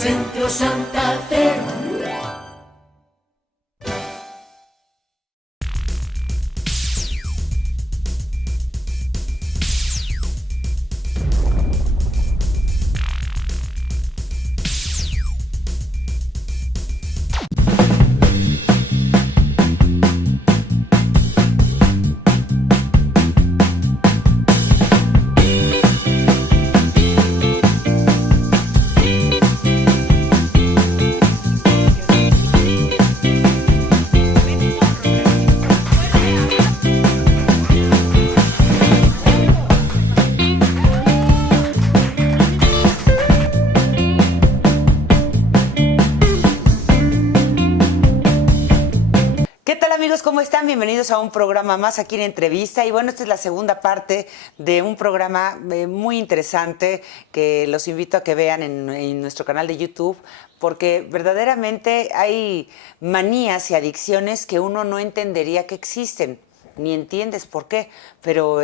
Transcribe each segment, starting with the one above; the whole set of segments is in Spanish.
Centro Santa Fe. ¿Qué tal, amigos? ¿Cómo están? Bienvenidos a un programa más aquí en Entrevista. Y bueno, esta es la segunda parte de un programa muy interesante que los invito a que vean en nuestro canal de YouTube, porque verdaderamente hay manías y adicciones que uno no entendería que existen, ni entiendes por qué, pero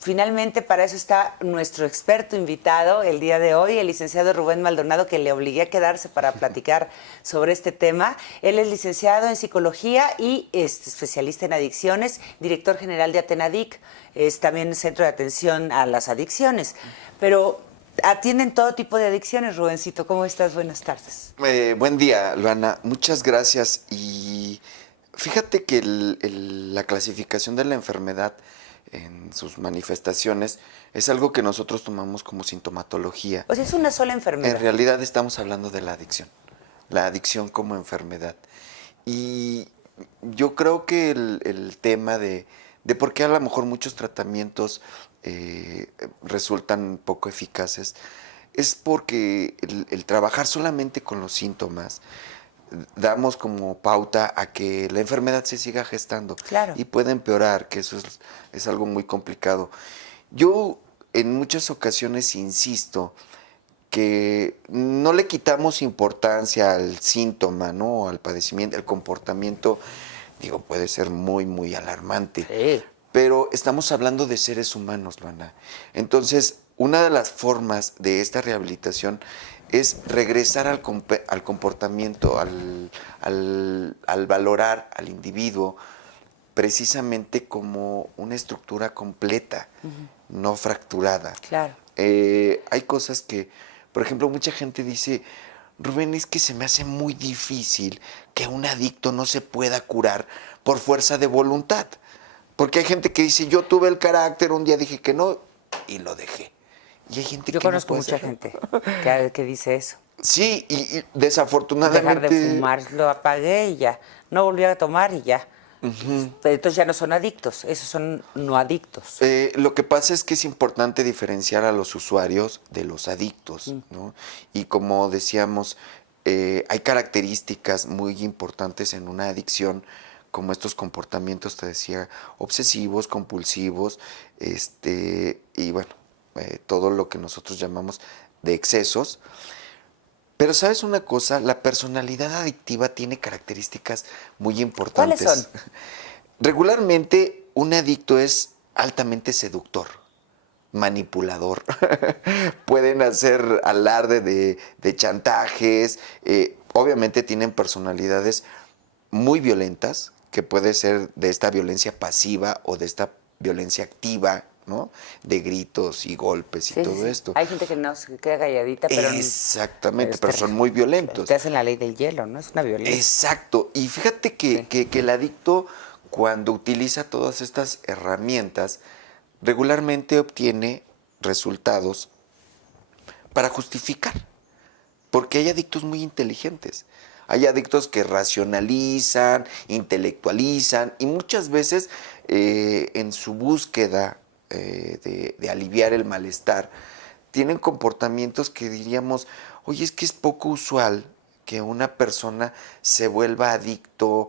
finalmente para eso está nuestro experto invitado el día de hoy, el licenciado Rubén Maldonado, que le obligué a quedarse para platicar sobre este tema. Él es licenciado en psicología y especialista en adicciones, director general de Atenadic, es también centro de atención a las adicciones. Pero atienden todo tipo de adicciones, Rubéncito. ¿Cómo estás? Buenas tardes. Buen día, Luana. Muchas gracias. Y fíjate que la clasificación de la enfermedad en sus manifestaciones es algo que nosotros tomamos como sintomatología. O sea, es una sola enfermedad. En realidad estamos hablando de la adicción como enfermedad. Y yo creo que el tema de por qué a lo mejor muchos tratamientos resultan poco eficaces es porque el trabajar solamente con los síntomas damos como pauta a que la enfermedad se siga gestando. Claro. Y puede empeorar, que eso es algo muy complicado. Yo en muchas ocasiones insisto que no le quitamos importancia al síntoma, ¿no? Al padecimiento, el comportamiento, digo, puede ser muy, muy alarmante. Sí. Pero estamos hablando de seres humanos, Luana. Entonces, una de las formas de esta rehabilitación es regresar al comportamiento, al valorar al individuo precisamente como una estructura completa, no fracturada. Claro. Hay cosas que, por ejemplo, mucha gente dice, Rubén, es que se me hace muy difícil que un adicto no se pueda curar por fuerza de voluntad. Porque hay gente que dice, yo tuve el carácter, un día dije que no y lo dejé. Y hay gente Yo que conozco no puede mucha hacerlo. gente que dice eso. Sí, y desafortunadamente... Dejar de fumar, lo apagué y ya. No volví a tomar y ya. Pero entonces ya no son adictos, esos son no adictos. Lo que pasa es que es importante diferenciar a los usuarios de los adictos, ¿no? Y como decíamos, hay características muy importantes en una adicción, como estos comportamientos, te decía, obsesivos, compulsivos, y bueno, todo lo que nosotros llamamos de excesos. Pero ¿sabes una cosa? La personalidad adictiva tiene características muy importantes. ¿Cuáles son? Regularmente, un adicto es altamente seductor, manipulador. Pueden hacer alarde de chantajes. Obviamente tienen personalidades muy violentas, que puede ser de esta violencia pasiva o de esta violencia activa, ¿no? De gritos y golpes y todo esto. Hay gente que no se queda calladita, pero... Exactamente, pero son muy violentos. Te hacen la ley del hielo, ¿no? Es una violencia. Exacto. Y fíjate que el adicto, cuando utiliza todas estas herramientas, regularmente obtiene resultados para justificar. Porque hay adictos muy inteligentes. Hay adictos que racionalizan, intelectualizan y muchas veces en su búsqueda de aliviar el malestar tienen comportamientos que diríamos, oye, es que es poco usual que una persona se vuelva adicto,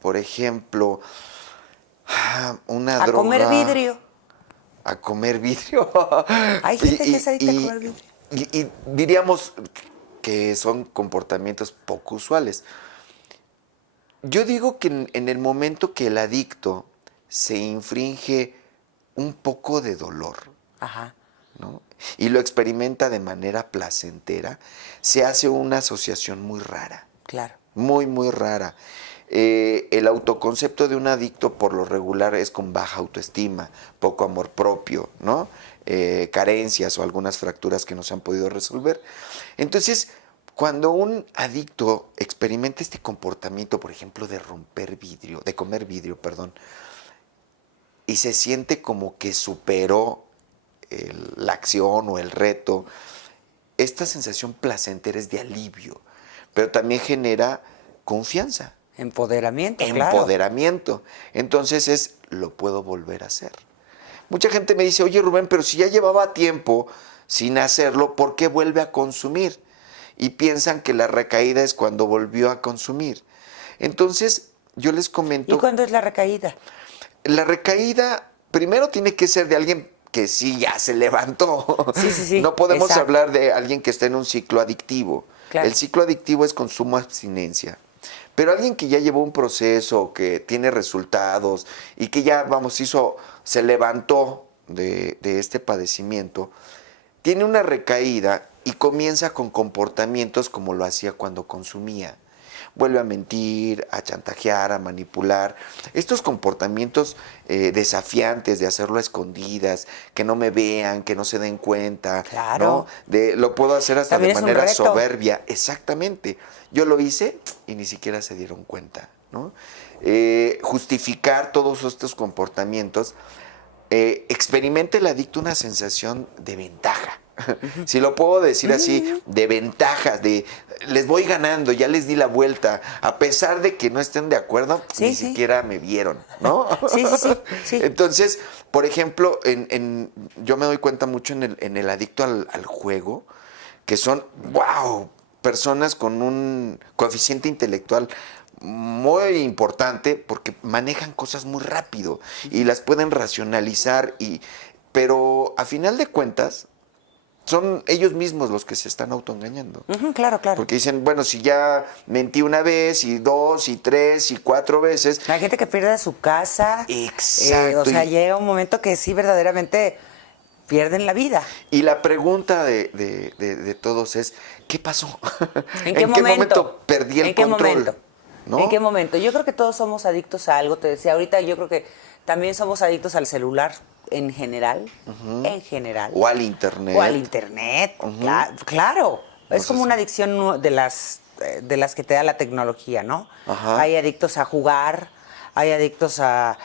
por ejemplo, una droga. A comer vidrio. A comer vidrio. Hay gente que es adicta a comer vidrio. Y diríamos que son comportamientos poco usuales. Yo digo que en el momento que el adicto se infringe un poco de dolor, Ajá. ¿no? y lo experimenta de manera placentera, se hace una asociación muy rara. Claro. Muy, muy rara. El autoconcepto de un adicto por lo regular es con baja autoestima, poco amor propio, ¿no? Carencias o algunas fracturas que no se han podido resolver. Entonces, cuando un adicto experimenta este comportamiento, por ejemplo, de comer vidrio, y se siente como que superó la acción o el reto, esta sensación placentera es de alivio, pero también genera confianza. Empoderamiento, claro. Empoderamiento. Entonces lo puedo volver a hacer. Mucha gente me dice, oye Rubén, pero si ya llevaba tiempo sin hacerlo, ¿por qué vuelve a consumir? Y piensan que la recaída es cuando volvió a consumir. Entonces, yo les comento... ¿Y cuándo es la recaída? La recaída, primero tiene que ser de alguien que sí ya se levantó. Sí. No podemos Exacto. hablar de alguien que está en un ciclo adictivo. Claro. El ciclo adictivo es consumo, abstinencia. Pero alguien que ya llevó un proceso, que tiene resultados y que ya, se levantó de este padecimiento, tiene una recaída y comienza con comportamientos como lo hacía cuando consumía. Vuelve a mentir, a chantajear, a manipular. Estos comportamientos desafiantes de hacerlo a escondidas, que no me vean, que no se den cuenta. Claro. ¿No? Lo puedo hacer hasta También de es un manera reto. soberbia. Exactamente. Yo lo hice y ni siquiera se dieron cuenta, ¿no? Justificar todos estos comportamientos. Experimenta el adicto una sensación de ventaja. Si lo puedo decir así, de ventajas, de les voy ganando, ya les di la vuelta, a pesar de que no estén de acuerdo, ni siquiera me vieron, ¿no? Sí. Entonces, por ejemplo, yo me doy cuenta mucho en el adicto al juego, que son, wow, personas con un coeficiente intelectual muy importante porque manejan cosas muy rápido y las pueden racionalizar, pero a final de cuentas son ellos mismos los que se están autoengañando. Claro. Porque dicen, bueno, si ya mentí una vez, y 2, y 3, y 4 veces. Hay gente que pierde su casa. Exacto. O sea, llega un momento que sí, verdaderamente pierden la vida. Y la pregunta de todos es, ¿qué pasó? ¿En qué momento perdí el ¿En qué control? momento? ¿No? ¿En qué momento? Yo creo que todos somos adictos a algo. Te decía ahorita, yo creo que también somos adictos al celular en general. En general. O al internet. O al internet. Claro. Es como una adicción de las que te da la tecnología, ¿no? Ajá. Hay adictos a jugar, hay adictos a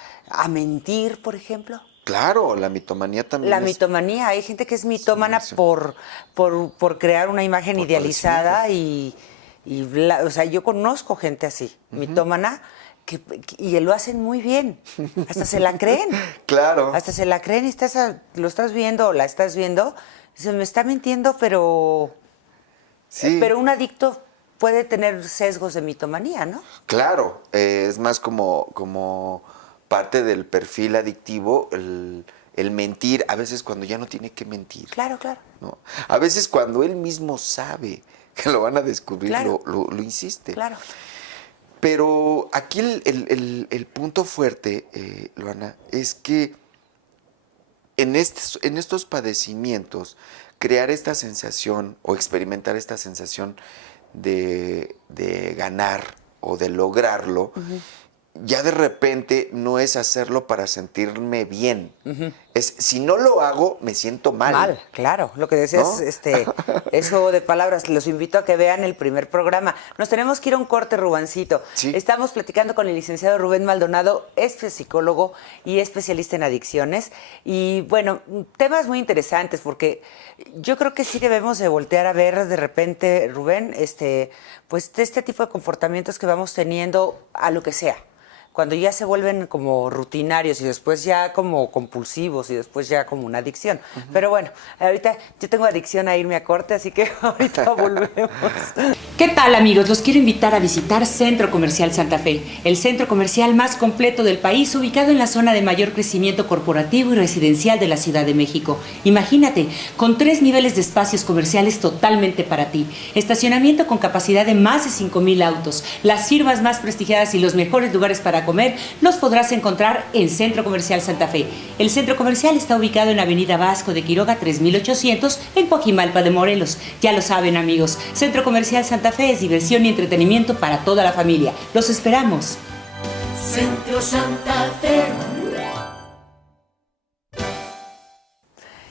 mentir, por ejemplo. Claro, la mitomanía también. La mitomanía, hay gente que es mitómana Sí. por crear una imagen Por idealizada o sea, yo conozco gente así, mitómana, y lo hacen muy bien, hasta se la creen. Claro. Hasta se la creen y lo estás viendo o la estás viendo, se me está mintiendo, pero un adicto puede tener sesgos de mitomanía, ¿no? Claro, es más como parte del perfil adictivo, el mentir, a veces cuando ya no tiene que mentir. Claro. ¿No? A veces cuando él mismo sabe que lo van a descubrir, Claro. lo insiste. Claro. Pero aquí el punto fuerte, Luana, es que en estos padecimientos, crear esta sensación o experimentar esta sensación de ganar o de lograrlo, ya de repente no es hacerlo para sentirme bien. Es, si no lo hago, me siento mal. Claro. Lo que decías, ¿No? es juego de palabras. Los invito a que vean el primer programa. Nos tenemos que ir a un corte, Rubancito. Sí. Estamos platicando con el licenciado Rubén Maldonado, es psicólogo y especialista en adicciones. Y bueno, temas muy interesantes porque yo creo que sí debemos de voltear a ver de repente, Rubén, pues este tipo de comportamientos que vamos teniendo a lo que sea. Cuando ya se vuelven como rutinarios y después ya como compulsivos y después ya como una adicción. Pero bueno, ahorita yo tengo adicción a irme a corte, así que ahorita volvemos. ¿Qué tal, amigos? Los quiero invitar a visitar Centro Comercial Santa Fe, el centro comercial más completo del país, ubicado en la zona de mayor crecimiento corporativo y residencial de la Ciudad de México. Imagínate, con 3 niveles de espacios comerciales totalmente para ti, estacionamiento con capacidad de más de 5,000 autos, las firmas más prestigiadas y los mejores lugares para comer los podrás encontrar en Centro Comercial Santa Fe. El centro comercial está ubicado en Avenida Vasco de Quiroga 3800 en Coajimalpa de Morelos. Ya lo saben, amigos, Centro Comercial Santa Fe es diversión y entretenimiento para toda la familia. Los esperamos. Centro Santa Fe.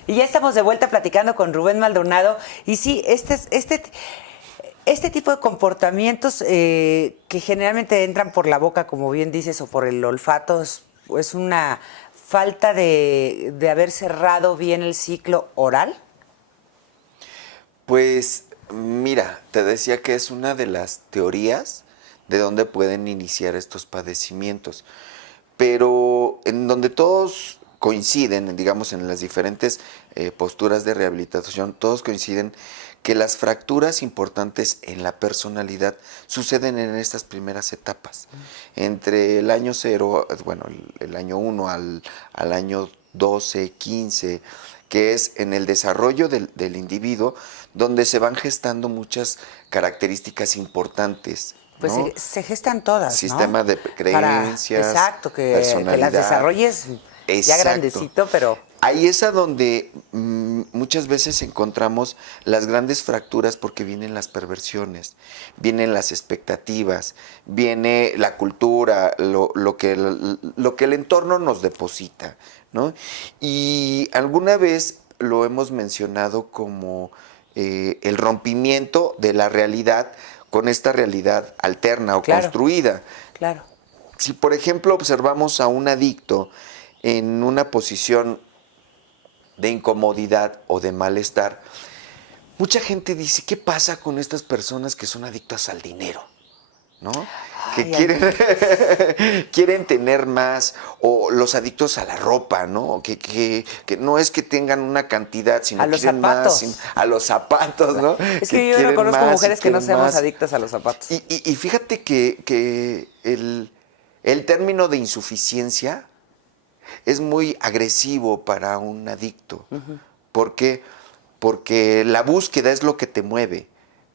Y ya estamos de vuelta platicando con Rubén Maldonado. Y sí, este tipo de comportamientos que generalmente entran por la boca, como bien dices, o por el olfato, es una falta de haber cerrado bien el ciclo oral. Pues mira, te decía que es una de las teorías de dónde pueden iniciar estos padecimientos, pero en donde todos coinciden, digamos, en las diferentes posturas de rehabilitación, todos coinciden que las fracturas importantes en la personalidad suceden en estas primeras etapas. Entre el año 0, bueno, el año 1 al año 12, 15, que es en el desarrollo del individuo, donde se van gestando muchas características importantes. Pues ¿no? se gestan todas, ¿no? Sistema de creencias, exacto, que personalidad. las desarrolles ya Exacto. grandecito, pero... Ahí es a donde muchas veces encontramos las grandes fracturas porque vienen las perversiones, vienen las expectativas, viene la cultura, lo que el entorno nos deposita, ¿no? Y alguna vez lo hemos mencionado como el rompimiento de la realidad con esta realidad alterna o construida. Claro. Si, por ejemplo, observamos a un adicto en una posición de incomodidad o de malestar, mucha gente dice, ¿qué pasa con estas personas que son adictas al dinero? ¿No? Que quieren tener más, o los adictos a la ropa, ¿no? Que no es que tengan una cantidad, sino a los quieren zapatos. más, a los zapatos, ¿no? Es que yo no conozco mujeres que no seamos adictas a los zapatos. Y fíjate que el término de insuficiencia es muy agresivo para un adicto. ¿Por qué? Porque la búsqueda es lo que te mueve,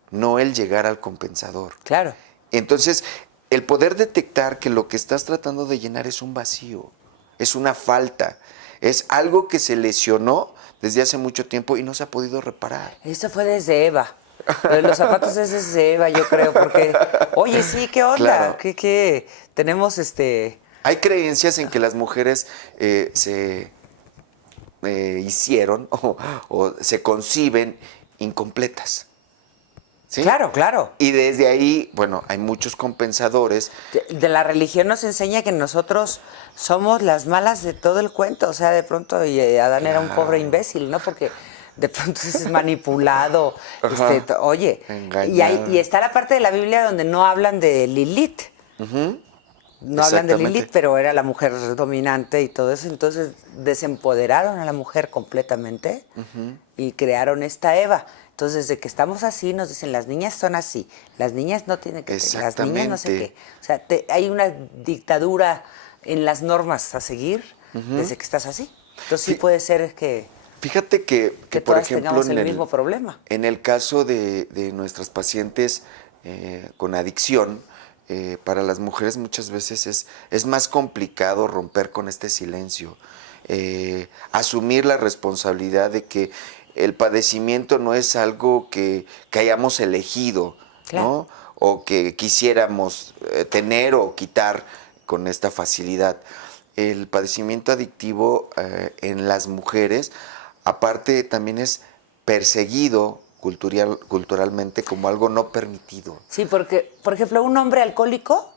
no el llegar al compensador. Claro. Entonces, el poder detectar que lo que estás tratando de llenar es un vacío, es una falta, es algo que se lesionó desde hace mucho tiempo y no se ha podido reparar. Eso fue desde Eva. Lo de los zapatos es desde Eva, yo creo, porque, oye, sí, ¿qué onda? Claro. ¿Qué tenemos Hay creencias en que las mujeres se hicieron o se conciben incompletas. ¿Sí? Claro, claro. Y desde ahí, bueno, hay muchos compensadores. De la religión nos enseña que nosotros somos las malas de todo el cuento. O sea, de pronto Adán era un pobre imbécil, ¿no? Porque de pronto es manipulado. Oye, y está la parte de la Biblia donde no hablan de Lilith. No hablan de Lilith, pero era la mujer dominante y todo eso. Entonces desempoderaron a la mujer completamente y crearon esta Eva. Entonces, desde que estamos así, nos dicen, las niñas son así, las niñas no tienen que tener, las niñas no sé qué. O sea, hay una dictadura en las normas a seguir desde que estás así. Entonces, sí puede ser que... Fíjate que por todas ejemplo, tengamos el mismo problema. En el caso de nuestras pacientes con adicción, para las mujeres muchas veces es más complicado romper con este silencio, asumir la responsabilidad de que el padecimiento no es algo que hayamos elegido, claro, ¿no? O que quisiéramos tener o quitar con esta facilidad. El padecimiento adictivo en las mujeres, aparte, también es perseguido culturalmente como algo no permitido. Sí, porque, por ejemplo, un hombre alcohólico,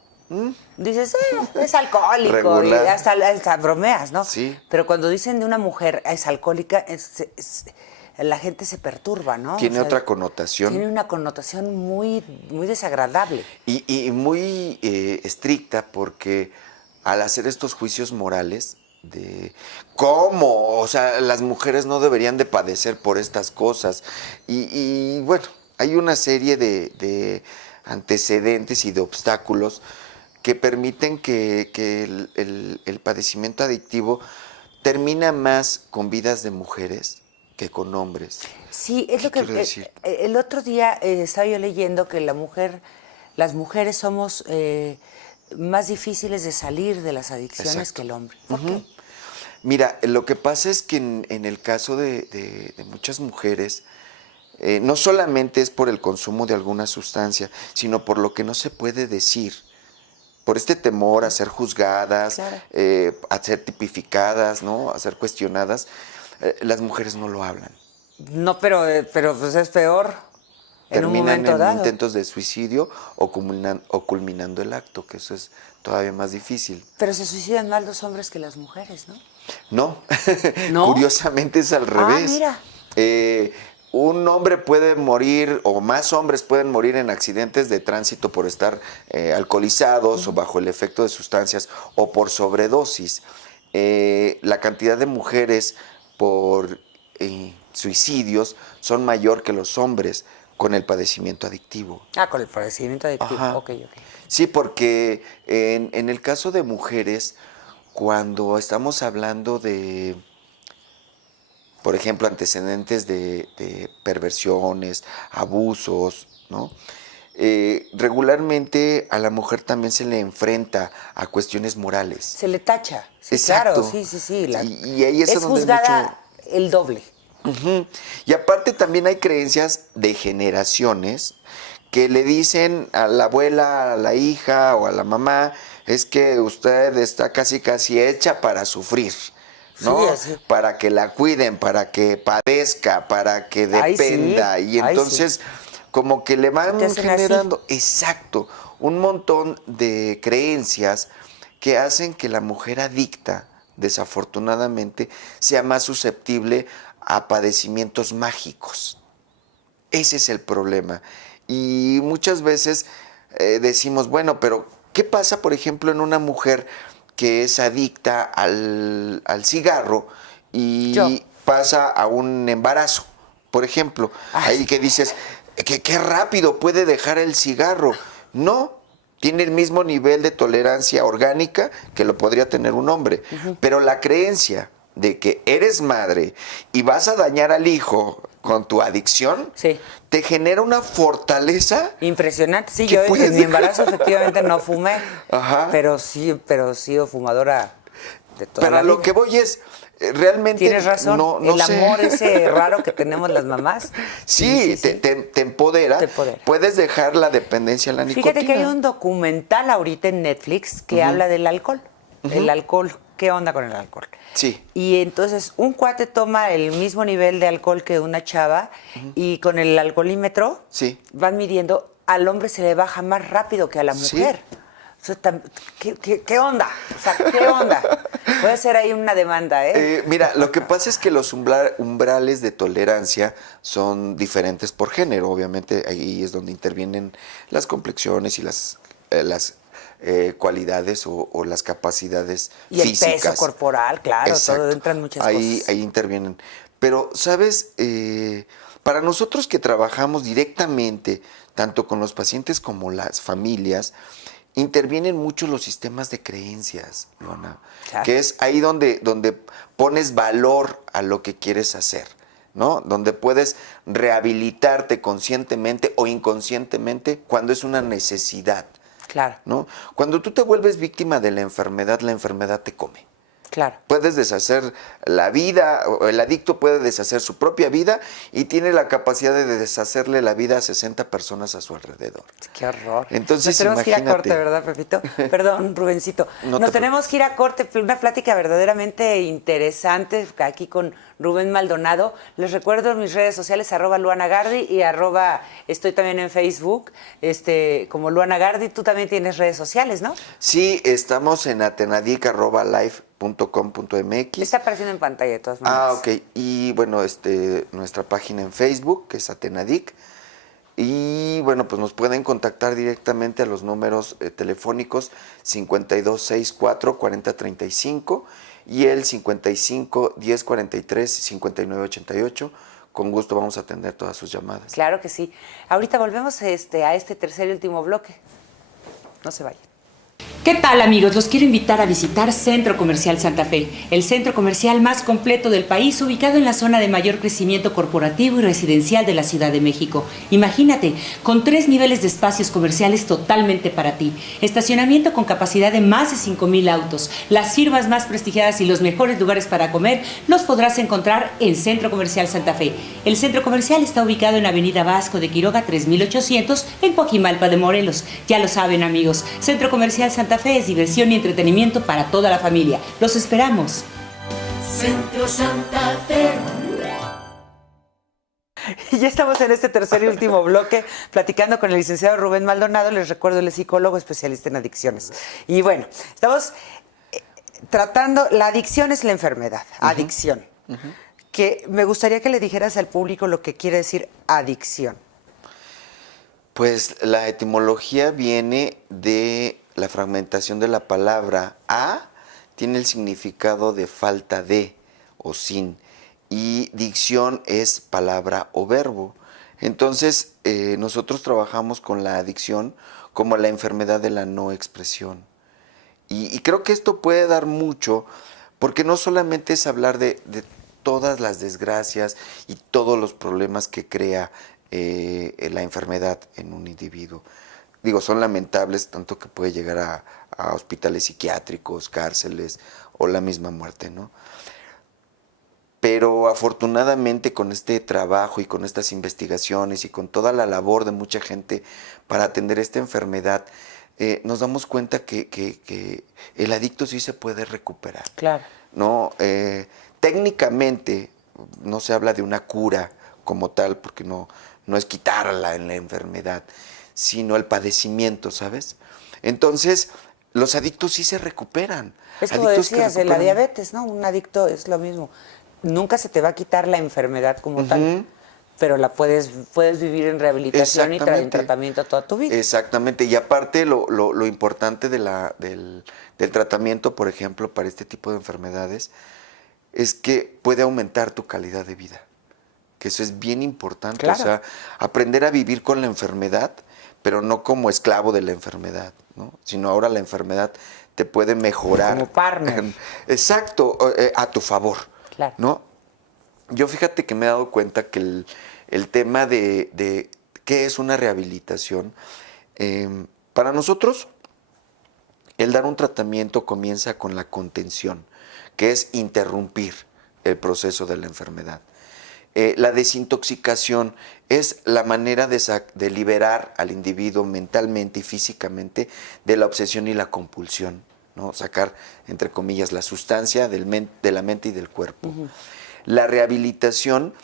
dices, es alcohólico, regular, y hasta bromeas, ¿no? Sí. Pero cuando dicen de una mujer es alcohólica, la gente se perturba, ¿no? Tiene otra connotación. Tiene una connotación muy, muy desagradable. Y muy estricta, porque al hacer estos juicios morales de cómo, o sea, las mujeres no deberían de padecer por estas cosas. Y bueno, Hay una serie de antecedentes y de obstáculos que permiten que el padecimiento adictivo termina más con vidas de mujeres que con hombres. Sí, es lo que quiero decir? el otro día estaba yo leyendo que las mujeres somos más difíciles de salir de las adicciones Exacto. que el hombre. ¿Por qué? Mira, lo que pasa es que en el caso de muchas mujeres, no solamente es por el consumo de alguna sustancia, sino por lo que no se puede decir. Por este temor a ser juzgadas, Claro. A ser tipificadas, ¿no? A ser cuestionadas, las mujeres no lo hablan. No, pero pues es peor en un Terminan momento en dado. intentos de suicidio o culminando el acto, que eso es todavía más difícil. Pero se suicidan más los hombres que las mujeres, ¿no? No, ¿No? Curiosamente es al revés. mira. Un hombre puede morir, o más hombres pueden morir en accidentes de tránsito por estar alcoholizados o bajo el efecto de sustancias o por sobredosis. La cantidad de mujeres por suicidios son mayor que los hombres con el padecimiento adictivo. Con el padecimiento adictivo. Ajá. Ok. Sí, porque en el caso de mujeres, cuando estamos hablando de, por ejemplo, antecedentes de perversiones, abusos, ¿no? Regularmente a la mujer también se le enfrenta a cuestiones morales. Se le tacha. Sí, Exacto. claro, sí. Y ahí es donde juzgada el doble. Ujú. Y aparte también hay creencias de generaciones que le dicen a la abuela, a la hija o a la mamá, es que usted está casi hecha para sufrir, ¿no? Sí, así. Para que la cuiden, para que padezca, para que Ay, sí. dependa. Y Ay, entonces como que le van Te hacen así. generando, exacto, un montón de creencias que hacen que la mujer adicta, desafortunadamente, sea más susceptible a padecimientos mágicos. Ese es el problema. Y muchas veces decimos, bueno, pero ¿qué pasa, por ejemplo, en una mujer que es adicta al cigarro y Yo. pasa a un embarazo? Por ejemplo, Ay. ahí que dices, qué rápido puede dejar el cigarro. No, tiene el mismo nivel de tolerancia orgánica que lo podría tener un hombre. Pero la creencia de que eres madre y vas a dañar al hijo con tu adicción, Sí. te genera una fortaleza. Impresionante. Sí, ¿Qué yo puedes en mi dejar? embarazo efectivamente no fumé. Ajá. Pero sí he sido fumadora de toda Pero la a lo vida. que voy es, realmente Tienes razón. no el sé. amor ese raro que tenemos las mamás. Sí, te empodera. Te empodera. Puedes dejar la dependencia a la nicotina. Fíjate que hay un documental ahorita en Netflix que habla del alcohol. El alcohol, ¿qué onda con el alcohol? Sí. Y entonces un cuate toma el mismo nivel de alcohol que una chava y con el alcoholímetro Sí. van midiendo, al hombre se le baja más rápido que a la Sí. mujer. O sea, ¿qué onda? O sea, ¿qué onda? Puede ser ahí una demanda, ¿eh? Mira, lo que pasa es que los umbrales de tolerancia son diferentes por género. Obviamente ahí es donde intervienen las complexiones y las cualidades o las capacidades Y el físicas. peso corporal, claro, Exacto. todo, entran muchas ahí, cosas. Ahí intervienen. Pero, ¿sabes? Para nosotros que trabajamos directamente, tanto con los pacientes como las familias, intervienen mucho los sistemas de creencias, Luana, Claro. que es ahí donde pones valor a lo que quieres hacer, ¿no? Donde puedes rehabilitarte conscientemente o inconscientemente cuando es una necesidad, Claro, ¿no? Cuando tú te vuelves víctima de la enfermedad te come. claro. Puedes deshacer la vida, o el adicto puede deshacer su propia vida y tiene la capacidad de deshacerle la vida a 60 personas a su alrededor. Qué horror. Entonces, Nos tenemos que ir a imagínate. corte, ¿verdad, Pepito? Perdón, Rubencito. No Nos te tenemos que ir a corte, una plática verdaderamente interesante aquí con Rubén Maldonado. Les recuerdo mis redes sociales, @LuanaGardi y estoy también en Facebook, como Luana Gardi. Tú también tienes redes sociales, ¿no? Sí, estamos en atenadic@life.com.mx. Está apareciendo en pantalla de todas maneras. Ok. Y bueno, nuestra página en Facebook, que es Atenadic. Y bueno, pues nos pueden contactar directamente a los números telefónicos 5264-4035 y el 55 1043 5988 con gusto vamos a atender todas sus llamadas. Claro que sí. Ahorita volvemos a este tercer y último bloque. No se vayan. ¿Qué tal, amigos? Los quiero invitar a visitar Centro Comercial Santa Fe, el centro comercial más completo del país, ubicado en la zona de mayor crecimiento corporativo y residencial de la Ciudad de México. Imagínate, con 3 niveles de espacios comerciales totalmente para ti, estacionamiento con capacidad de más de 5,000 autos, las firmas más prestigiadas y los mejores lugares para comer los podrás encontrar en Centro Comercial Santa Fe. El centro comercial está ubicado en Avenida Vasco de Quiroga 3800 en Coajimalpa de Morelos. Ya lo saben, amigos, Centro Comercial Santa Fe es diversión y entretenimiento para toda la familia. Los esperamos. Centro Santa Fe. Y ya estamos en este tercer y último bloque platicando con el licenciado Rubén Maldonado. Les recuerdo, él es psicólogo especialista en adicciones. Y bueno, estamos tratando, la adicción es la enfermedad, adicción. Que me gustaría que le dijeras al público lo que quiere decir adicción. Pues la etimología viene de la fragmentación de la palabra a, tiene el significado de falta de o sin, y dicción es palabra o verbo. Entonces, nosotros trabajamos con la adicción como la enfermedad de la no expresión. Y creo que esto puede dar mucho, porque no solamente es hablar de todas las desgracias y todos los problemas que crea la enfermedad en un individuo. Digo, son lamentables, tanto que puede llegar a hospitales psiquiátricos, cárceles o la misma muerte, ¿no? Pero afortunadamente con este trabajo y con estas investigaciones y con toda la labor de mucha gente para atender esta enfermedad, nos damos cuenta que el adicto sí se puede recuperar. Claro. ¿No? Técnicamente no se habla de una cura como tal, porque no es quitarla en la enfermedad, sino el padecimiento, ¿sabes? Entonces, los adictos sí se recuperan. Es como decías de la diabetes, ¿no? Un adicto es lo mismo. Nunca se te va a quitar la enfermedad como tal, pero la puedes vivir en rehabilitación y en tratamiento toda tu vida. Exactamente, y aparte lo importante del tratamiento, por ejemplo, para este tipo de enfermedades, es que puede aumentar tu calidad de vida, que eso es bien importante. Claro. O sea, aprender a vivir con la enfermedad, pero no como esclavo de la enfermedad, ¿no? Sino ahora la enfermedad te puede mejorar. Como partner. Exacto, a tu favor. Claro. ¿No? Yo fíjate que me he dado cuenta que el tema de qué es una rehabilitación, para nosotros el dar un tratamiento comienza con la contención, que es interrumpir el proceso de la enfermedad. La desintoxicación es la manera de liberar al individuo mentalmente y físicamente de la obsesión y la compulsión, ¿no? Sacar, entre comillas, la sustancia de la mente y del cuerpo. La rehabilitación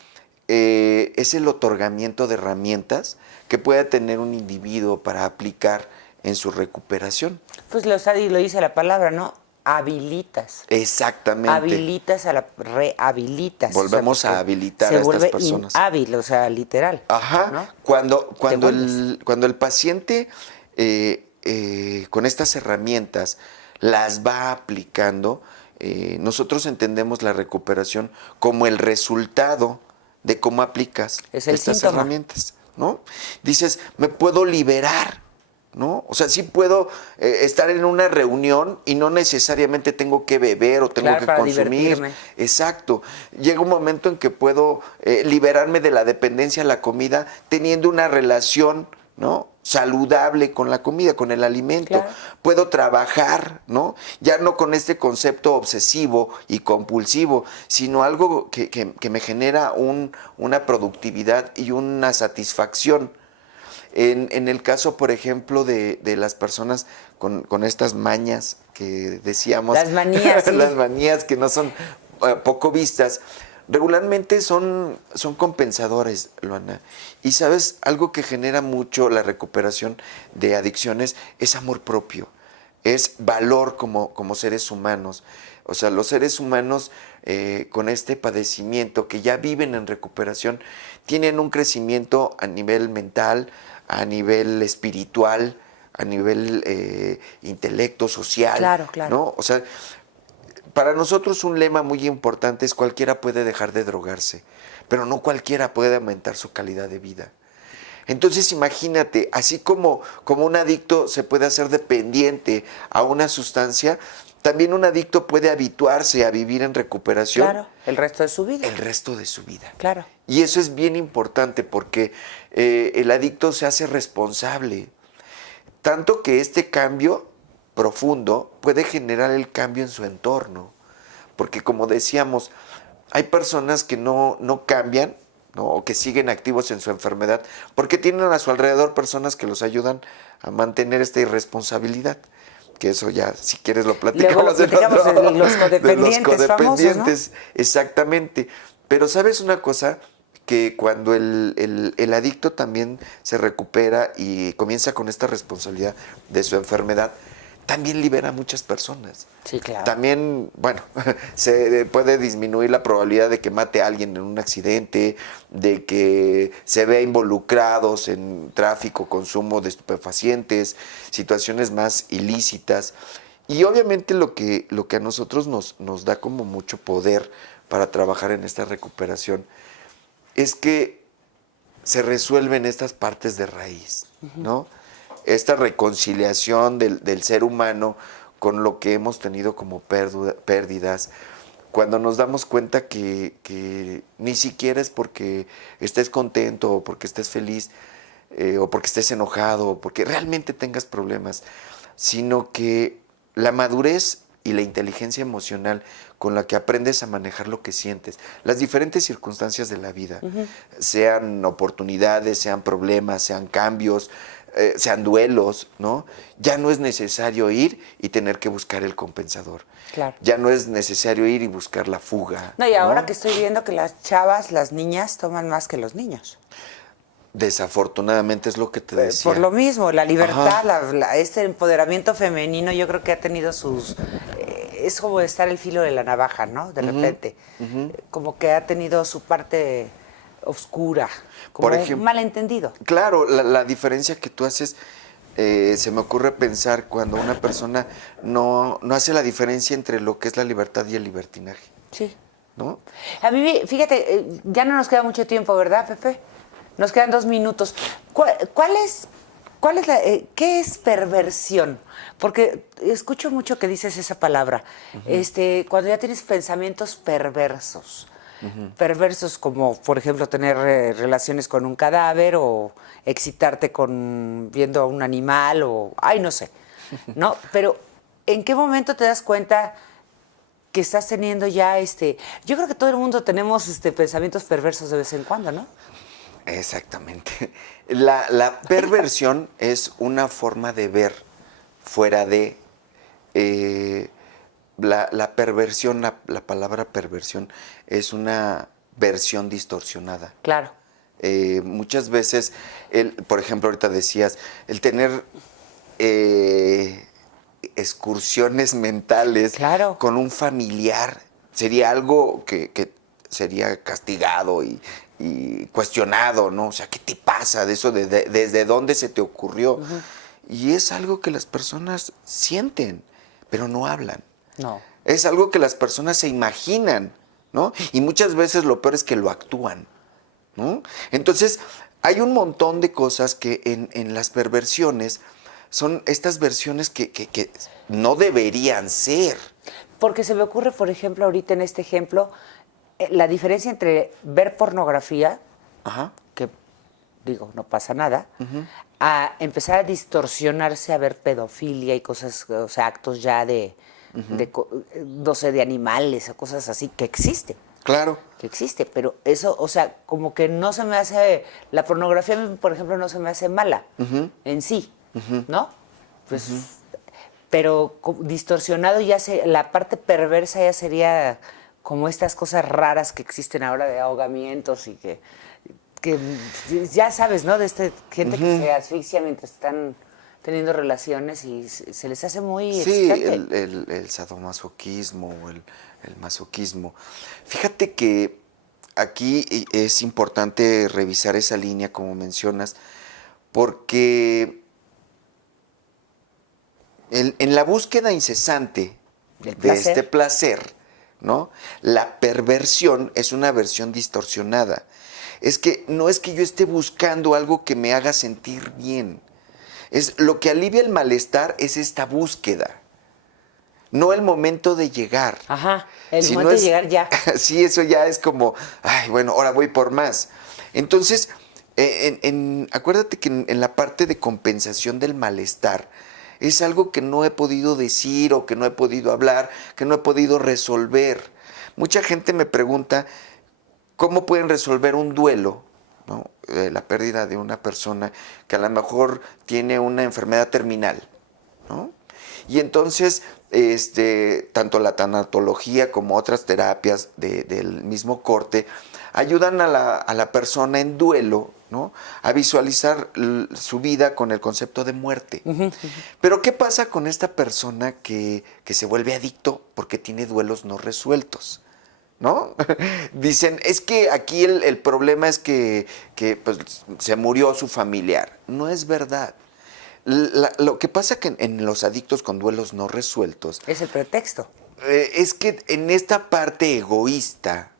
es el otorgamiento de herramientas que pueda tener un individuo para aplicar en su recuperación. Pues lo dice la palabra, ¿no? Habilitas. Exactamente. Habilitas rehabilitas. Volvemos a habilitar a estas personas. Se vuelve inhábil, o sea, literal. Ajá. ¿No? Cuando el paciente con estas herramientas las va aplicando, nosotros entendemos la recuperación como el resultado de cómo aplicas estas herramientas, ¿no? Dices, me puedo liberar, ¿no? O sea, sí puedo estar en una reunión y no necesariamente tengo que beber o tengo que consumir. Divertirme. Exacto. Llega un momento en que puedo liberarme de la dependencia a la comida teniendo una relación, ¿no?, saludable con la comida, con el alimento. Claro. Puedo trabajar, ¿no? Ya no con este concepto obsesivo y compulsivo, sino algo que me genera una productividad y una satisfacción. En el caso, por ejemplo, de las personas con estas mañas que decíamos. Las manías, sí. Las manías que no son poco vistas. Regularmente son compensadores, Luana. Y sabes, algo que genera mucho la recuperación de adicciones es amor propio, es valor como seres humanos. O sea, los seres humanos con este padecimiento que ya viven en recuperación tienen un crecimiento a nivel mental, a nivel espiritual, a nivel intelecto, social. Claro, claro. ¿No? O sea, para nosotros un lema muy importante es cualquiera puede dejar de drogarse, pero no cualquiera puede aumentar su calidad de vida. Entonces imagínate, así como un adicto se puede hacer dependiente a una sustancia, también un adicto puede habituarse a vivir en recuperación. Claro, el resto de su vida. El resto de su vida. Claro. Y eso es bien importante porque el adicto se hace responsable. Tanto que este cambio profundo puede generar el cambio en su entorno. Porque como decíamos, hay personas que no cambian, ¿no? O que siguen activos en su enfermedad porque tienen a su alrededor personas que los ayudan a mantener esta irresponsabilidad. Que eso ya, si quieres, lo platicamos. Luego platicamos de los codependientes famosos, ¿no? Exactamente. Pero ¿sabes una cosa? Que cuando el adicto también se recupera y comienza con esta responsabilidad de su enfermedad, también libera a muchas personas. Sí, claro. También, bueno, se puede disminuir la probabilidad de que mate a alguien en un accidente, de que se vea involucrados en tráfico, consumo de estupefacientes, situaciones más ilícitas. Y obviamente lo que a nosotros nos da como mucho poder para trabajar en esta recuperación es que se resuelven estas partes de raíz, ¿no? Esta reconciliación del ser humano con lo que hemos tenido como pérdidas, cuando nos damos cuenta que ni siquiera es porque estés contento o porque estés feliz o porque estés enojado o porque realmente tengas problemas, sino que la madurez y la inteligencia emocional con la que aprendes a manejar lo que sientes, las diferentes circunstancias de la vida, sean oportunidades, sean problemas, sean cambios, sean duelos, ¿no? Ya no es necesario ir y tener que buscar el compensador. Claro. Ya no es necesario ir y buscar la fuga. No, y ahora que estoy viendo que las chavas, las niñas, toman más que los niños. Desafortunadamente es lo que te decía. Por lo mismo, la libertad, este empoderamiento femenino, yo creo que ha tenido sus... es como estar el filo de la navaja, ¿no? De repente. Como que ha tenido su parte oscura, como Por ejemplo, un malentendido. Claro, la diferencia que tú haces, se me ocurre pensar cuando una persona no hace la diferencia entre lo que es la libertad y el libertinaje. Sí. ¿No? A mí, fíjate, ya no nos queda mucho tiempo, ¿verdad, Pepe? Nos quedan 2 minutos. ¿Qué es perversión? Porque escucho mucho que dices esa palabra. Cuando ya tienes pensamientos perversos. Perversos como, por ejemplo, tener relaciones con un cadáver o excitarte viendo a un animal o... Ay, no sé. ¿No? Pero, ¿en qué momento te das cuenta que estás teniendo ya Yo creo que todo el mundo tenemos pensamientos perversos de vez en cuando, ¿no? Exactamente. La perversión es una forma de ver fuera de... la perversión, la palabra perversión es una versión distorsionada. Claro. Muchas veces, por ejemplo, ahorita decías, el tener excursiones mentales Claro. con un familiar sería algo que sería castigado y cuestionado, ¿no? O sea, ¿qué te pasa de eso? ¿Desde dónde se te ocurrió? Y es algo que las personas sienten, pero no hablan. No. Es algo que las personas se imaginan, ¿no? Y muchas veces lo peor es que lo actúan, ¿no? Entonces, hay un montón de cosas que en las perversiones son estas versiones que no deberían ser. Porque se me ocurre, por ejemplo, ahorita en este ejemplo, la diferencia entre ver pornografía, que digo, no pasa nada, a empezar a distorsionarse a ver pedofilia y cosas, o sea, actos ya no sé, de animales o cosas así, que existen. Claro. Que existe, pero eso, o sea, como que no se me hace, la pornografía, por ejemplo, no se me hace mala en sí, ¿no? Pues, pero distorsionado la parte perversa ya sería como estas cosas raras que existen ahora de ahogamientos y que ya sabes, ¿no? De gente que se asfixia mientras están teniendo relaciones y se les hace muy excitante. El sadomasoquismo o el masoquismo. Fíjate que aquí es importante revisar esa línea, como mencionas, porque en la búsqueda incesante de este placer, ¿no? La perversión es una versión distorsionada. No es que yo esté buscando algo que me haga sentir bien. Es lo que alivia el malestar es esta búsqueda. No el momento de llegar. Ajá, el momento de llegar ya. Sí, eso ya es como, ay, bueno, ahora voy por más. Entonces, acuérdate que en la parte de compensación del malestar, es algo que no he podido decir o que no he podido hablar, que no he podido resolver. Mucha gente me pregunta, ¿cómo pueden resolver un duelo? ¿No? La pérdida de una persona que a lo mejor tiene una enfermedad terminal, ¿no? Y entonces, tanto la tanatología como otras terapias del mismo corte ayudan a la persona en duelo, ¿no? A visualizar su vida con el concepto de muerte. Pero ¿qué pasa con esta persona que se vuelve adicto porque tiene duelos no resueltos? ¿No? Dicen, es que aquí el problema es que pues, se murió su familiar. No es verdad. Lo que pasa que en los adictos con duelos no resueltos... Es el pretexto. Es que en esta parte egoísta,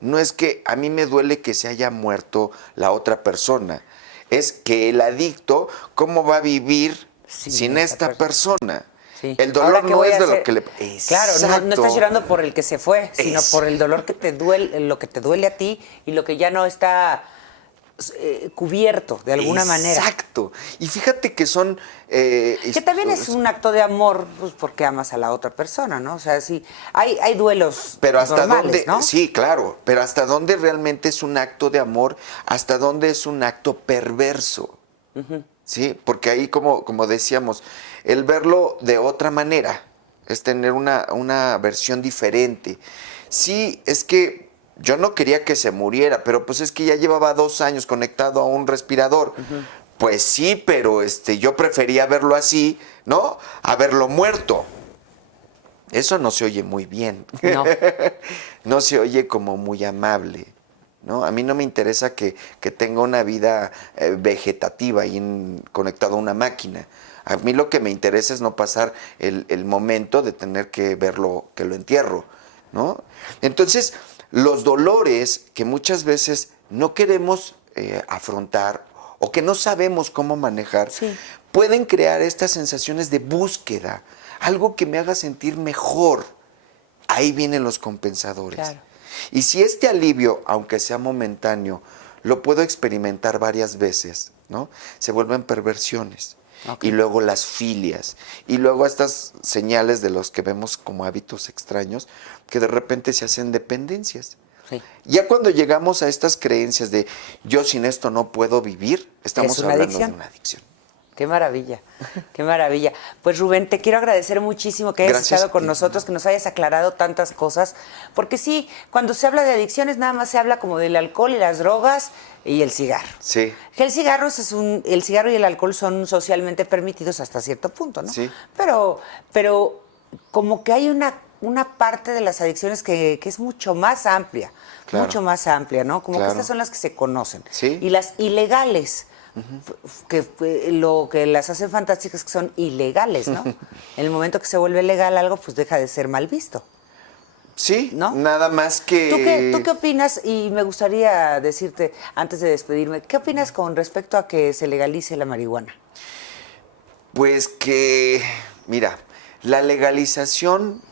no es que a mí me duele que se haya muerto la otra persona. Es que el adicto, ¿cómo va a vivir sin esta persona? Sí. El dolor no es de lo que le... Claro, no estás llorando por el que se fue, sino por el dolor que te duele, lo que te duele a ti y lo que ya no está cubierto de alguna manera. Exacto. Y fíjate que son... que también es un acto de amor, pues porque amas a la otra persona, ¿no? O sea, sí, hay duelos pero hasta normales, dónde, ¿no? Sí, claro, pero hasta dónde realmente es un acto de amor, hasta dónde es un acto perverso. Sí, porque ahí como decíamos, el verlo de otra manera es tener una versión diferente. Sí, es que yo no quería que se muriera, pero pues es que ya llevaba 2 años conectado a un respirador. Pues sí, pero yo prefería verlo así, ¿no? A verlo muerto. Eso no se oye muy bien. No. No se oye como muy amable, ¿no? A mí no me interesa que tenga una vida vegetativa y conectado a una máquina. A mí lo que me interesa es no pasar el momento de tener que verlo, que lo entierro, ¿no? Entonces, los dolores que muchas veces no queremos afrontar o que no sabemos cómo manejar, pueden crear estas sensaciones de búsqueda, algo que me haga sentir mejor. Ahí vienen los compensadores. Claro. Y si este alivio, aunque sea momentáneo, lo puedo experimentar varias veces, ¿no? Se vuelven perversiones. Y luego las filias. Y luego estas señales de los que vemos como hábitos extraños, que de repente se hacen dependencias. Sí. Ya cuando llegamos a estas creencias de yo sin esto no puedo vivir, estamos hablando de una adicción. Qué maravilla, qué maravilla. Pues Rubén, te quiero agradecer muchísimo que hayas estado con nosotros, que nos hayas aclarado tantas cosas, porque sí, cuando se habla de adicciones nada más se habla como del alcohol y las drogas y el cigarro. Sí. Que el cigarro y el alcohol son socialmente permitidos hasta cierto punto, ¿no? Sí. Pero como que hay una parte de las adicciones que es mucho más amplia, Claro. mucho más amplia, ¿no? Como Claro. que estas son las que se conocen. Sí. Y las ilegales, lo que las hacen fantásticas que son ilegales, ¿no? En el momento que se vuelve legal algo, pues deja de ser mal visto. Sí, ¿no? Nada más que... ¿Tú qué opinas? Y me gustaría decirte, antes de despedirme, ¿qué opinas con respecto a que se legalice la marihuana? Pues que, mira, la legalización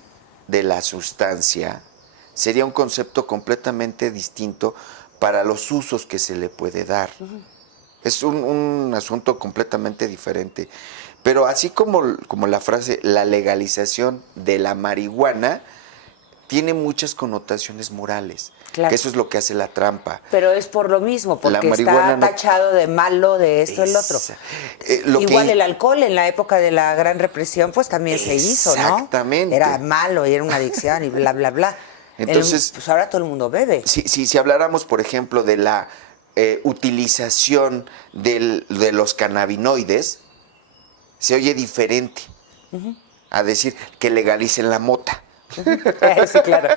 de la sustancia sería un concepto completamente distinto para los usos que se le puede dar. Es un asunto completamente diferente. Pero así como la frase, la legalización de la marihuana, tiene muchas connotaciones morales. Claro. Que eso es lo que hace la trampa. Pero es por lo mismo, porque está tachado de malo, de esto, el otro. Igual el alcohol en la época de la Gran Represión, pues también se hizo, ¿no? Exactamente. Era malo y era una adicción y bla, bla, bla. Entonces, pues ahora todo el mundo bebe. Si habláramos, por ejemplo, de la utilización de los cannabinoides, se oye diferente a decir que legalicen la mota. Sí, claro.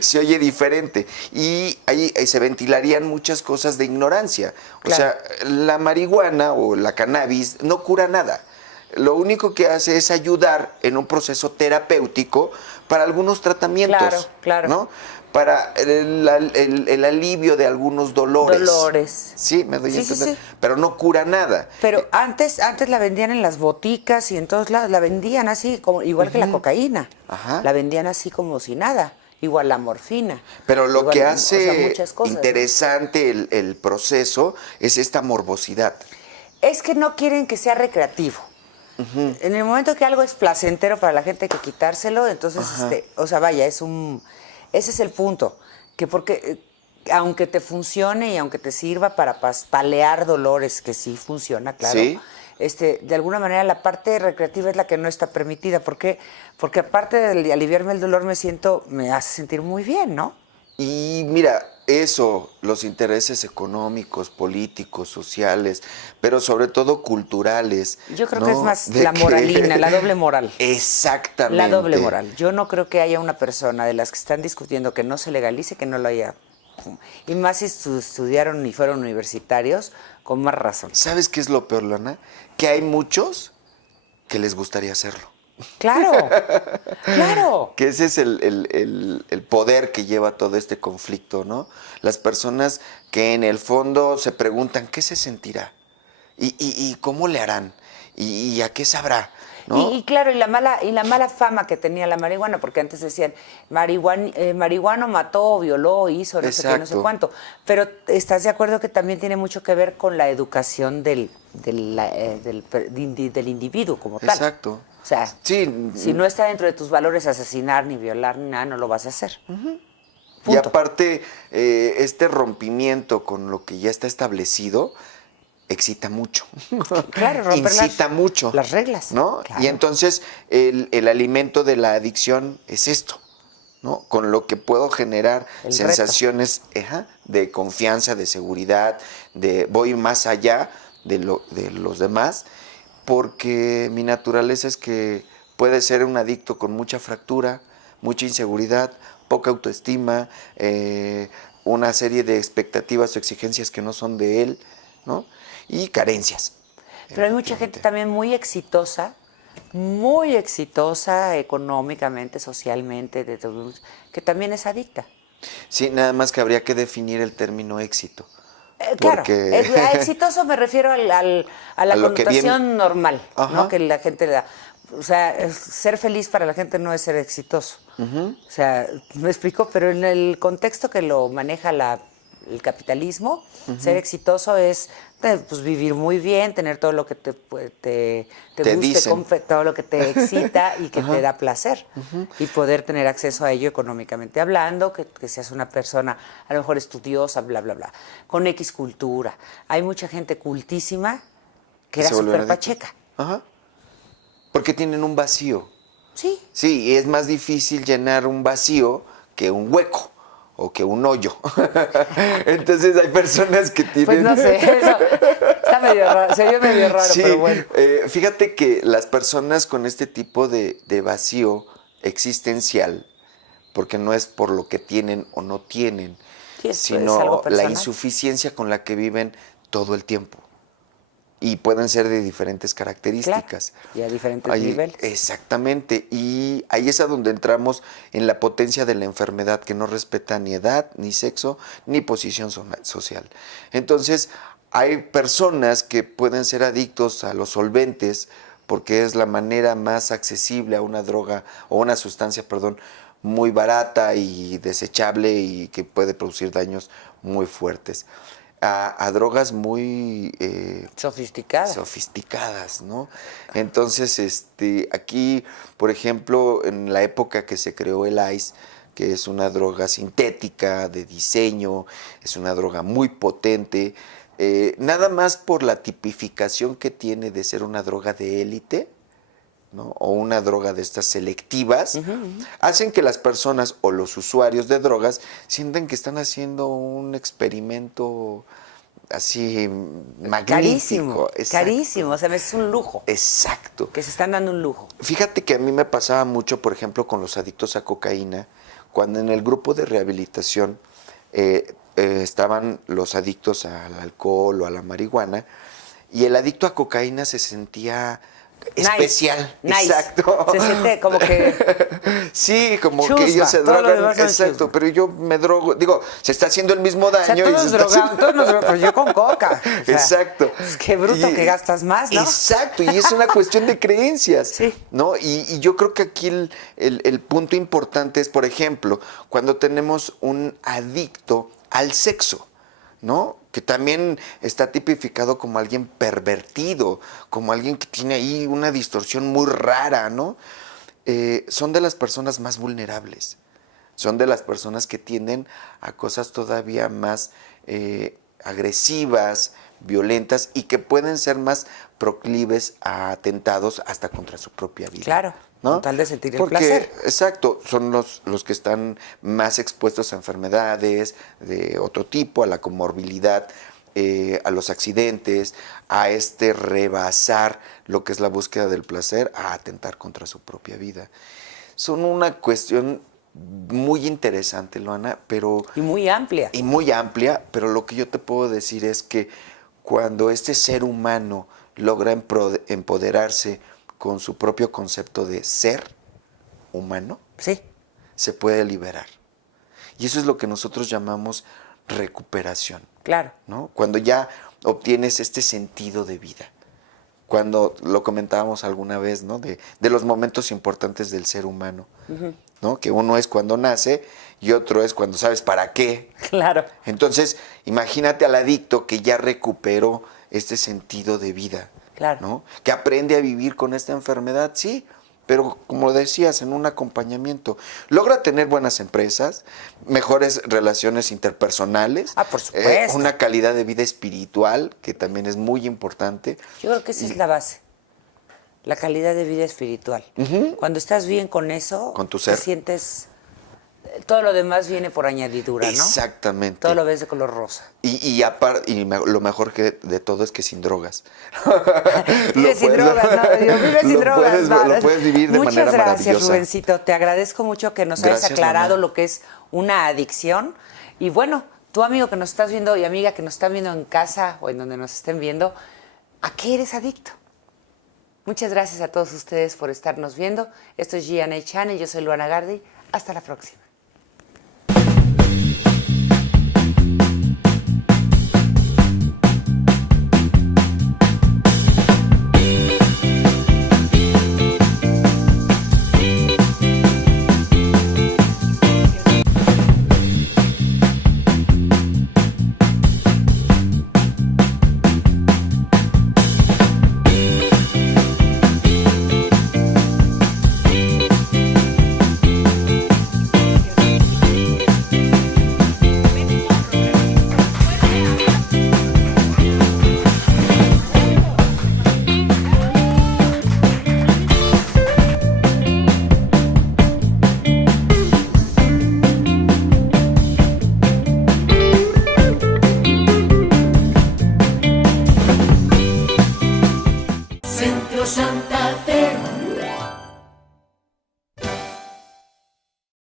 Se oye diferente. Y ahí se ventilarían muchas cosas de ignorancia. Claro. O sea, la marihuana o la cannabis no cura nada. lo único que hace es ayudar en un proceso terapéutico para algunos tratamientos. Claro, claro. ¿no? Para el alivio de algunos dolores. Dolores. Sí, me doy a Sí, sí, entender. sí. Pero no cura nada. Pero antes la vendían en las boticas y en todos lados, la vendían así, como, igual que la cocaína. Ajá. La vendían así como si nada, igual la morfina. Pero lo igual, que o sea, hace muchas cosas, ¿no? interesante el proceso es esta morbosidad. Es que no quieren que sea recreativo. En el momento que algo es placentero para la gente hay que quitárselo, entonces, o sea, vaya, ese es el punto. Que porque, aunque te funcione y aunque te sirva para paliar dolores, que sí funciona, claro. Sí. De alguna manera la parte recreativa es la que no está permitida. ¿Por qué? Porque aparte de aliviarme el dolor, me hace sentir muy bien, ¿no? Y mira, eso, los intereses económicos, políticos, sociales, pero sobre todo culturales. Yo creo ¿no? que es más De la moralina, la doble moral. Exactamente. La doble moral. Yo no creo que haya una persona de las que están discutiendo que no se legalice que no lo haya. Y más si estudiaron y fueron universitarios, con más razón. ¿Sabes qué es lo peor, Lana? Que hay muchos que les gustaría hacerlo. Claro, claro. Que ese es el poder que lleva todo este conflicto, ¿no? Las personas que en el fondo se preguntan qué se sentirá y cómo le harán y a qué sabrá, ¿no? Y claro, y la mala fama que tenía la marihuana, porque antes decían, marihuano mató, violó, hizo, no sé qué, no sé Exacto. cuánto. Pero ¿estás de acuerdo que también tiene mucho que ver con la educación del individuo como tal? Exacto. O sea, Sí. si no está dentro de tus valores asesinar, ni violar, ni nada, no lo vas a hacer. Y Punto. aparte, este rompimiento con lo que ya está establecido excita mucho. Claro, romper incita mucho. las reglas. ¿No? Claro. Y entonces el alimento de la adicción es esto, ¿no? Con lo que puedo generar El sensaciones de confianza, de seguridad, de voy más allá de los demás, porque mi naturaleza es que puede ser un adicto con mucha fractura, mucha inseguridad, poca autoestima, una serie de expectativas o exigencias que no son de él, ¿no? Y carencias. Pero hay mucha gente también muy exitosa económicamente, socialmente, que también es adicta. Sí, nada más que habría que definir el término éxito. Claro, Porque a exitoso me refiero a la A lo que connotación viene. normal, Ajá. ¿no? Que la gente le da. O sea, ser feliz para la gente no es ser exitoso. O sea, me explico, pero en el contexto que lo maneja el capitalismo, ser exitoso es pues, vivir muy bien, tener todo lo que te Te guste, dicen. todo lo que te excita y que te da placer. Y poder tener acceso a ello económicamente hablando, que seas una persona a lo mejor estudiosa, bla, bla, bla, con X cultura. Hay mucha gente cultísima que era se vuelven súper adictos. pacheca. Ajá. Porque tienen un vacío. Sí. Sí, y es más difícil llenar un vacío que un hueco o que un hoyo. Entonces hay personas que tienen... Pues no sé, eso está medio raro, se vio medio raro, Sí, pero bueno. fíjate que las personas con este tipo de vacío existencial, porque no es por lo que tienen o no tienen, Sí, es sino algo la personal. insuficiencia con la que viven todo el tiempo. Y pueden ser de diferentes características. Claro, y a diferentes niveles. Exactamente. Y ahí es a donde entramos en la potencia de la enfermedad, que no respeta ni edad, ni sexo, ni posición social. Entonces, hay personas que pueden ser adictos a los solventes porque es la manera más accesible a una droga o una sustancia, perdón, muy barata y desechable y que puede producir daños muy fuertes. A drogas muy sofisticadas, ¿no? Entonces, aquí, por ejemplo, en la época que se creó el ice, que es una droga sintética de diseño, es una droga muy potente, nada más por la tipificación que tiene de ser una droga de élite, ¿no? O una droga de estas selectivas, hacen que las personas o los usuarios de drogas sientan que están haciendo un experimento así magnífico. Carísimo, Exacto. carísimo, o sea, es un lujo. Exacto. Que se están dando un lujo. Fíjate que a mí me pasaba mucho, por ejemplo, con los adictos a cocaína, cuando en el grupo de rehabilitación estaban los adictos al alcohol o a la marihuana, y el adicto a cocaína se sentía especial. Nice. Exacto. Se siente como que sí, como chusma, que ellos se todo lo drogan. demás son Exacto, chusma. pero yo me drogo. Digo, se está haciendo el mismo o sea, daño. y se todos está drogamos, haciendo- todos nos drogamos, pero yo con coca. O sea, Exacto. pues, qué bruto que gastas más, ¿no? Exacto, y es una cuestión de creencias. Sí. ¿No? Y yo creo que aquí el punto importante es, por ejemplo, cuando tenemos un adicto al sexo, ¿no? Que también está tipificado como alguien pervertido, como alguien que tiene ahí una distorsión muy rara, ¿no? Son de las personas más vulnerables. Son de las personas que tienden a cosas todavía más agresivas, violentas y que pueden ser más proclives a atentados hasta contra su propia vida. Claro, ¿no? con tal de sentir el Porque, placer. exacto, son los que están más expuestos a enfermedades de otro tipo, a la comorbilidad, a los accidentes, a rebasar lo que es la búsqueda del placer, a atentar contra su propia vida. Son una cuestión muy interesante, Luana, pero... Y muy amplia. Y muy amplia, pero lo que yo te puedo decir es que cuando este ser humano logra empoderarse con su propio concepto de ser humano, Sí. se puede liberar. Y eso es lo que nosotros llamamos recuperación, Claro. ¿no? Cuando ya obtienes este sentido de vida. Cuando lo comentábamos alguna vez, ¿no? De los momentos importantes del ser humano, ¿no? Que uno es cuando nace y otro es cuando sabes para qué. Claro. Entonces, imagínate al adicto que ya recuperó este sentido de vida, Claro. ¿no? Que aprende a vivir con esta enfermedad, sí, pero como decías, en un acompañamiento. Logra tener buenas empresas, mejores relaciones interpersonales, Ah, por supuesto. una calidad de vida espiritual, que también es muy importante. Yo creo que esa es la base. La calidad de vida espiritual. Cuando estás bien con eso, Con tu te ser. sientes... Todo lo demás viene por añadidura, ¿no? Exactamente. Todo lo ves de color rosa. Lo mejor de todo es que sin drogas. Vive sin drogas, ¿no? Vive sin drogas. Lo puedes vivir de manera Muchas gracias, maravillosa. Rubencito. Te agradezco mucho que nos hayas Gracias, aclarado Lana. lo que es una adicción. Y bueno, tú, amigo que nos estás viendo y amiga que nos están viendo en casa o en donde nos estén viendo, ¿a qué eres adicto? Muchas gracias a todos ustedes por estarnos viendo. Esto es G&A Channel. Yo soy Luana Gardi. Hasta la próxima.